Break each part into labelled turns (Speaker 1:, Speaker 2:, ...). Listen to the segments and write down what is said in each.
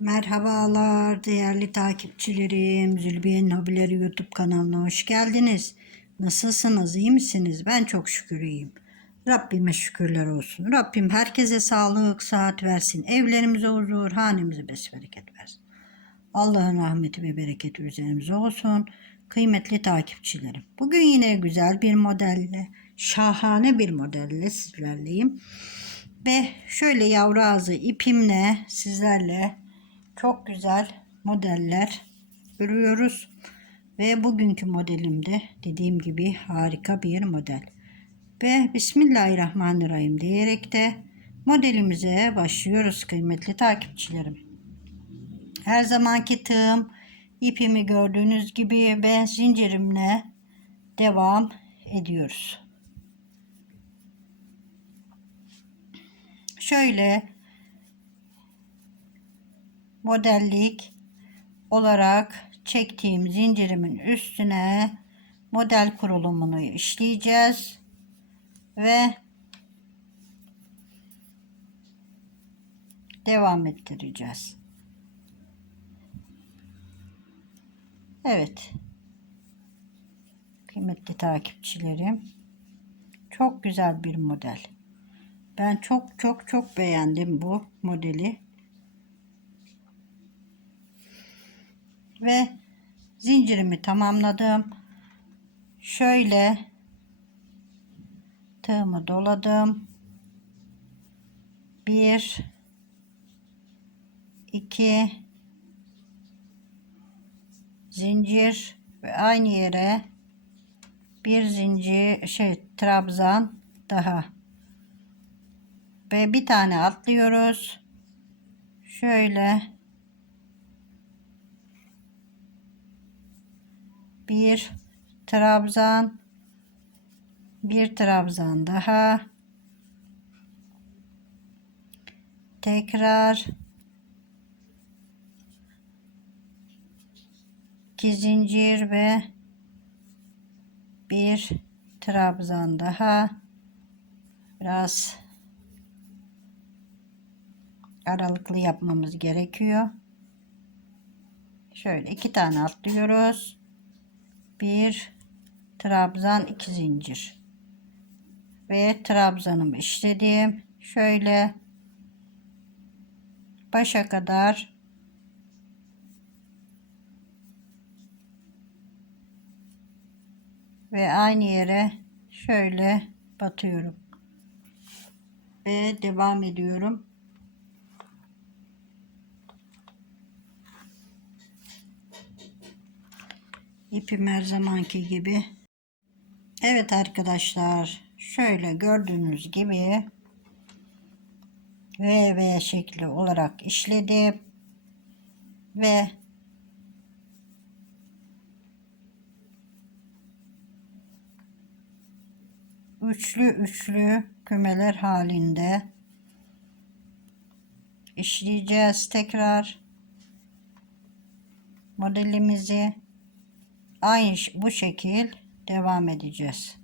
Speaker 1: Merhabalar değerli takipçilerim. Zülbiye'nin Hobileri YouTube kanalına hoş geldiniz. Nasılsınız? iyi misiniz? Ben çok şükür iyiyim. Rabbime şükürler olsun. Rabbim herkese sağlık, saat versin. Evlerimize huzur, hanemize besbereket versin. Allah'ın rahmeti ve bereketi üzerimize olsun. Kıymetli takipçilerim. Bugün yine güzel bir modelle, şahane bir modelle sizlerleyim. Ve şöyle yavru ağzı ipimle sizlerle çok güzel modeller örüyoruz. Ve bugünkü modelimde dediğim gibi harika bir model. Ve Bismillahirrahmanirrahim diyerek de modelimize başlıyoruz kıymetli takipçilerim. Her zamanki tığım ipimi gördüğünüz gibi ve zincirimle devam ediyoruz. Şöyle modellik olarak çektiğim zincirimin üstüne model kurulumunu işleyeceğiz ve devam ettireceğiz. Evet. Kıymetli takipçilerim. Çok güzel bir model. Ben çok çok çok beğendim bu modeli. Ve zincirimi tamamladım. Şöyle tığımı doladım. 1 2 zincir ve aynı yere bir zincir şey trabzan daha ve bir tane atlıyoruz şöyle bir trabzan bir trabzan daha. Tekrar iki zincir ve bir trabzan daha. Biraz aralıklı yapmamız gerekiyor. Şöyle iki tane atlıyoruz bir trabzan iki zincir. Ve trabzanımı işledim. Şöyle başa kadar ve aynı yere şöyle batıyorum. Ve devam ediyorum ipim her zamanki gibi. Evet arkadaşlar şöyle gördüğünüz gibi V V şekli olarak işledim ve üçlü üçlü kümeler halinde işleyeceğiz tekrar modelimizi aynı bu şekil devam edeceğiz.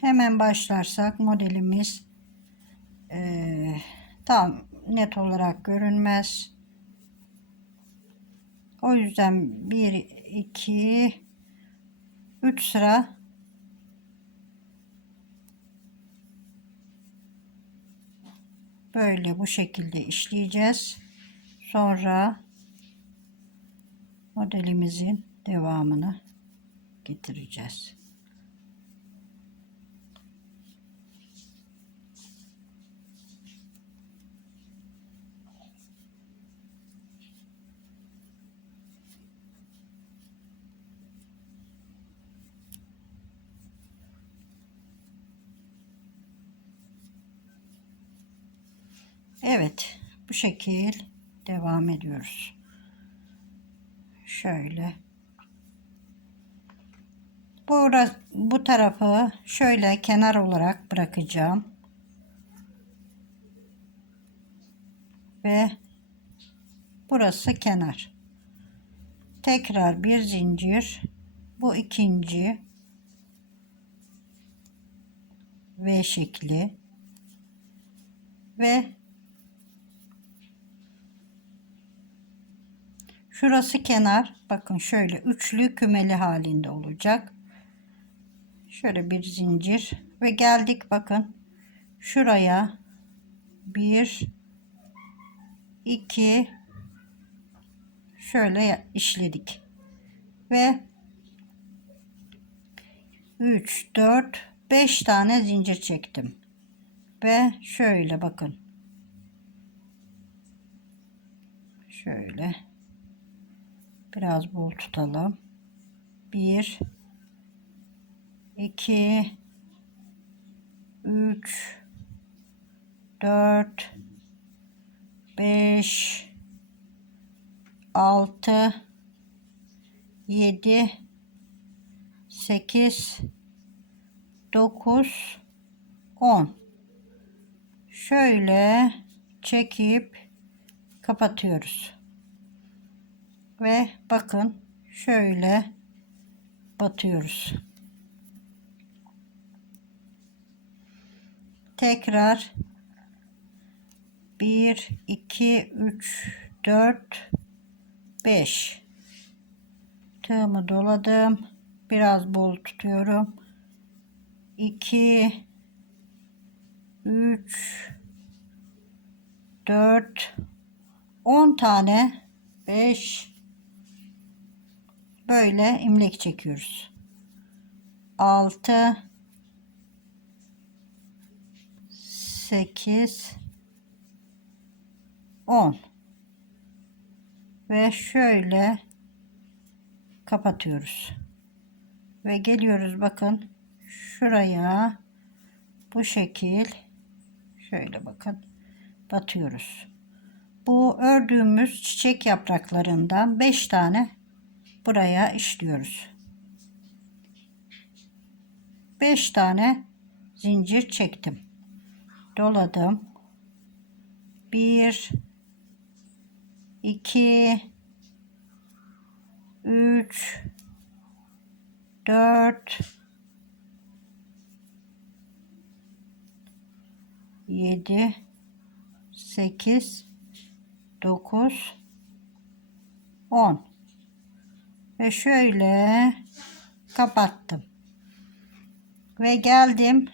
Speaker 1: Hemen başlarsak modelimiz e, tam net olarak görünmez. O yüzden 1 2 3 sıra böyle bu şekilde işleyeceğiz. Sonra modelimizin devamını getireceğiz. Evet. Bu şekil devam ediyoruz. Şöyle. Bu, bu tarafı şöyle kenar olarak bırakacağım. Ve burası kenar. Tekrar bir zincir. Bu ikinci V şekli ve şurası kenar. Bakın şöyle üçlü kümeli halinde olacak. Şöyle bir zincir. Ve geldik bakın. Şuraya bir iki şöyle işledik. Ve 3 4 5 tane zincir çektim. Ve şöyle bakın. Şöyle biraz bol tutalım. 1 2 3 4 5 6 7 8 9 10 şöyle çekip kapatıyoruz ve bakın şöyle batıyoruz. Tekrar 1 2 3 4 5 tığımı doladım. Biraz bol tutuyorum. 2 3 4 10 tane. 5 böyle imlek çekiyoruz. 6 8 10 ve şöyle kapatıyoruz. Ve geliyoruz bakın şuraya. Bu şekil. Şöyle bakın batıyoruz. Bu ördüğümüz çiçek yapraklarından 5 tane buraya işliyoruz. 5 tane zincir çektim. Doladım. 1 2 3 4 7 8 9 10 ve şöyle kapattım. Ve geldim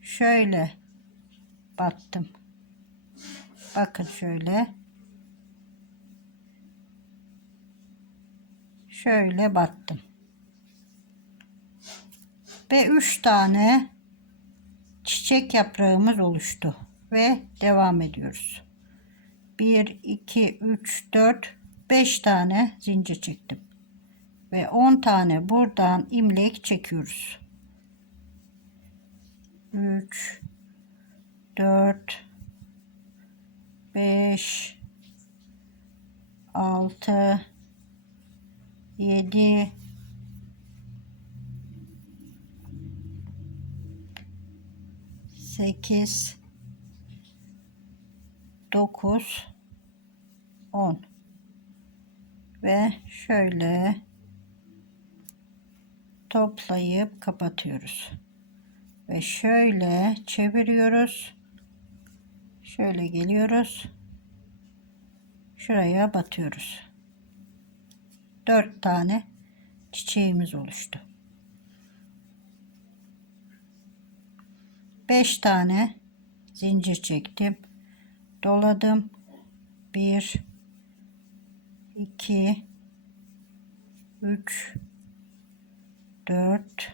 Speaker 1: şöyle battım bakın şöyle. Şöyle battım ve 3 tane çiçek yaprağımız oluştu. Ve devam ediyoruz. 1 2 3 4 5 tane zincir çektim. Ve 10 tane buradan imlek çekiyoruz. 3 4 5 6 7 8 9 10 ve şöyle toplayıp kapatıyoruz. Ve şöyle çeviriyoruz. Şöyle geliyoruz. Şuraya batıyoruz. 4 tane çiçeğimiz oluştu. 5 tane zincir çektim. Doladım. 1 2 3 4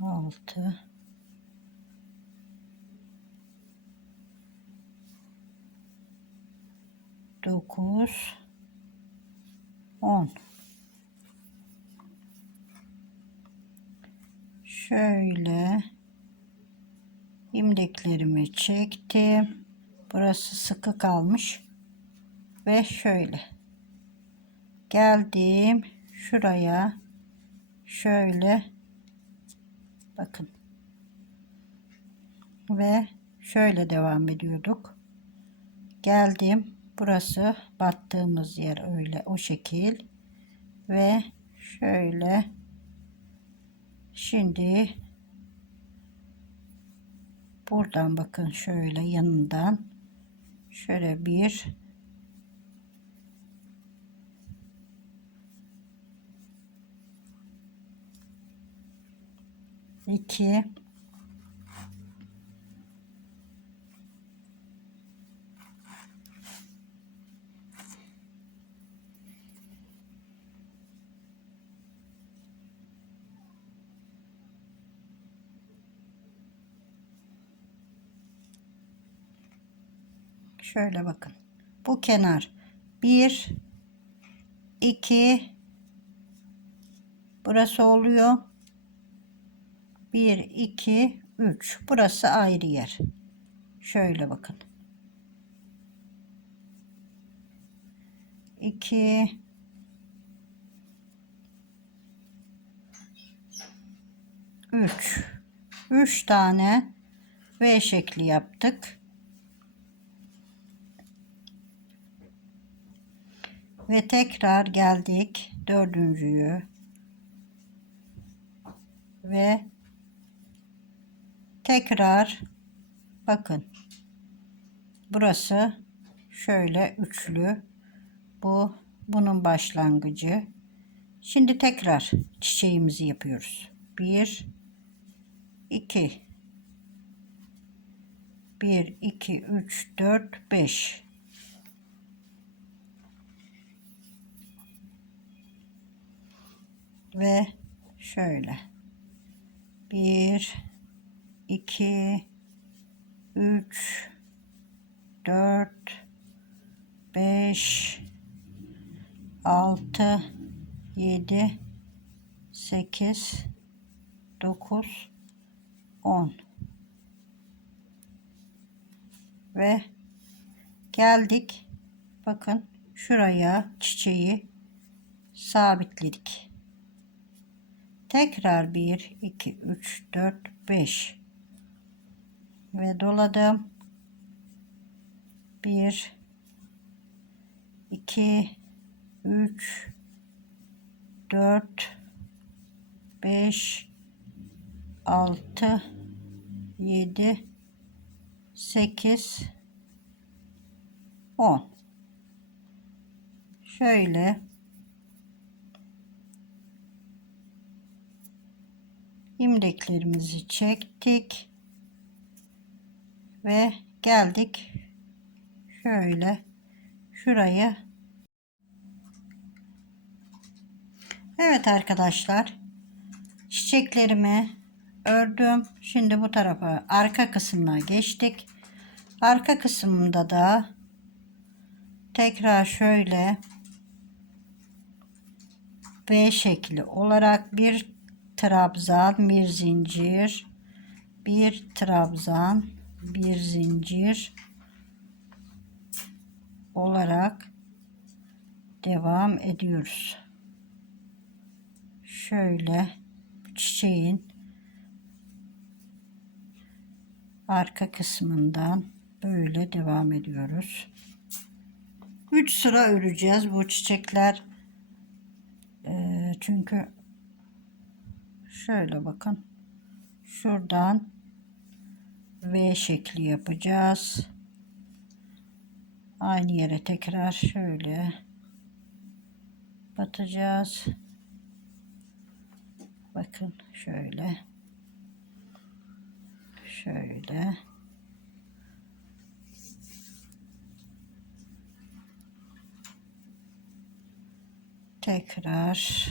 Speaker 1: 6 9 10 şöyle imdeklerimi çektim. Burası sıkı kalmış. Ve şöyle. Geldim şuraya. Şöyle. Bakın. Ve şöyle devam ediyorduk. Geldim. Burası battığımız yer öyle o şekil. Ve şöyle. Şimdi buradan bakın şöyle yanından şöyle bir iki Şöyle bakın. Bu kenar. Bir, iki, burası oluyor. Bir, iki, üç. Burası ayrı yer. Şöyle bakın. İki, üç. Üç tane V şekli yaptık. Ve tekrar geldik dördüncüyü ve tekrar bakın. Burası şöyle üçlü. Bu bunun başlangıcı. Şimdi tekrar çiçeğimizi yapıyoruz. Bir iki. Bir iki üç dört beş. Ve şöyle. Bir iki üç dört beş altı yedi sekiz dokuz on. Ve geldik bakın şuraya çiçeği sabitledik. Tekrar 1, 2, 3, 4, 5 ve doladım. 1, 2, 3, 4, 5, 6, 7, 8, 10. Şöyle imleklerimizi çektik ve geldik şöyle şuraya. Evet arkadaşlar çiçeklerimi ördüm. Şimdi bu tarafa arka kısmına geçtik. Arka kısmında da tekrar şöyle V şekli olarak bir trabzan bir zincir bir trabzan bir zincir olarak devam ediyoruz. Şöyle çiçeğin arka kısmından böyle devam ediyoruz. 3 sıra öreceğiz bu çiçekler. Ee, çünkü şöyle bakın şuradan V şekli yapacağız. Aynı yere tekrar şöyle batacağız. Bakın şöyle. Şöyle. Tekrar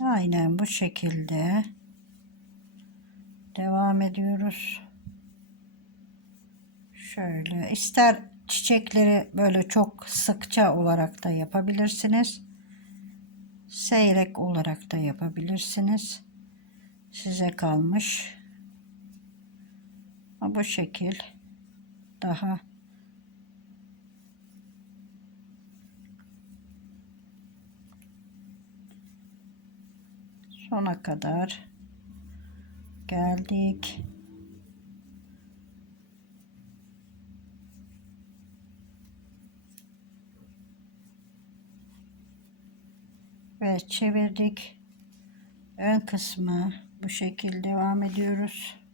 Speaker 1: Aynen bu şekilde devam ediyoruz. Şöyle ister çiçekleri böyle çok sıkça olarak da yapabilirsiniz. Seyrek olarak da yapabilirsiniz. Size kalmış. Bu şekil daha sona kadar geldik. Ve çevirdik. Ön kısmı bu şekilde devam ediyoruz.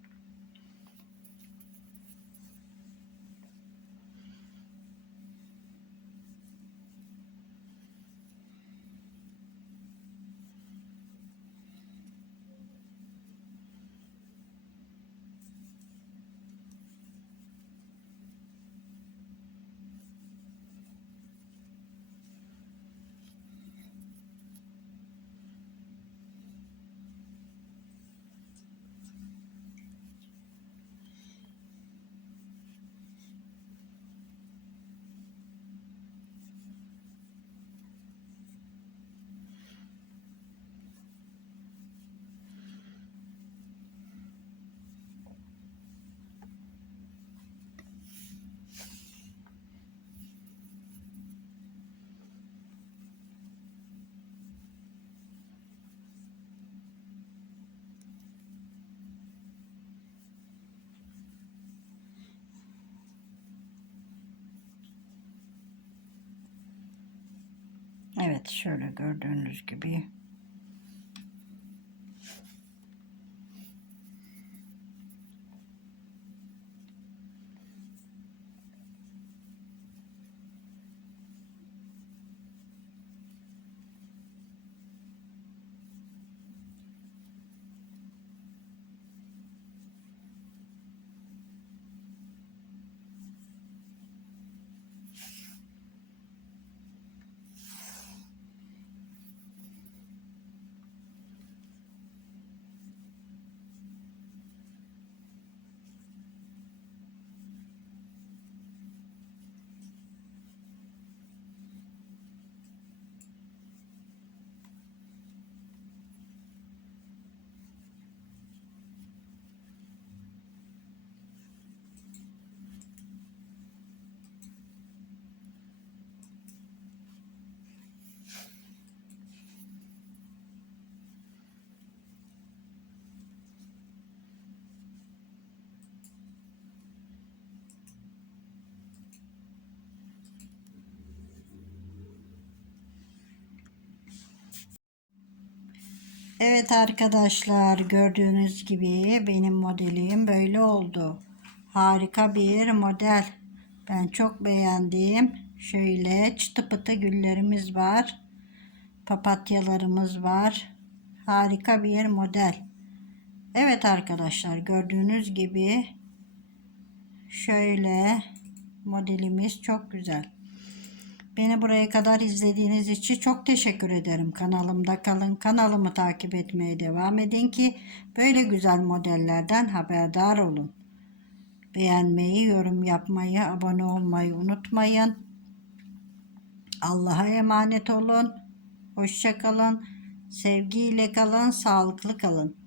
Speaker 1: Evet şöyle gördüğünüz gibi Evet arkadaşlar gördüğünüz gibi benim modelim böyle oldu. Harika bir model. Ben çok beğendim. Şöyle çıtı pıtı güllerimiz var. Papatyalarımız var. Harika bir model. Evet arkadaşlar gördüğünüz gibi şöyle modelimiz çok güzel. Beni buraya kadar izlediğiniz için çok teşekkür ederim. Kanalımda kalın. Kanalımı takip etmeye devam edin ki böyle güzel modellerden haberdar olun. Beğenmeyi, yorum yapmayı, abone olmayı unutmayın. Allah'a emanet olun. Hoşça kalın. Sevgiyle kalın, sağlıklı kalın.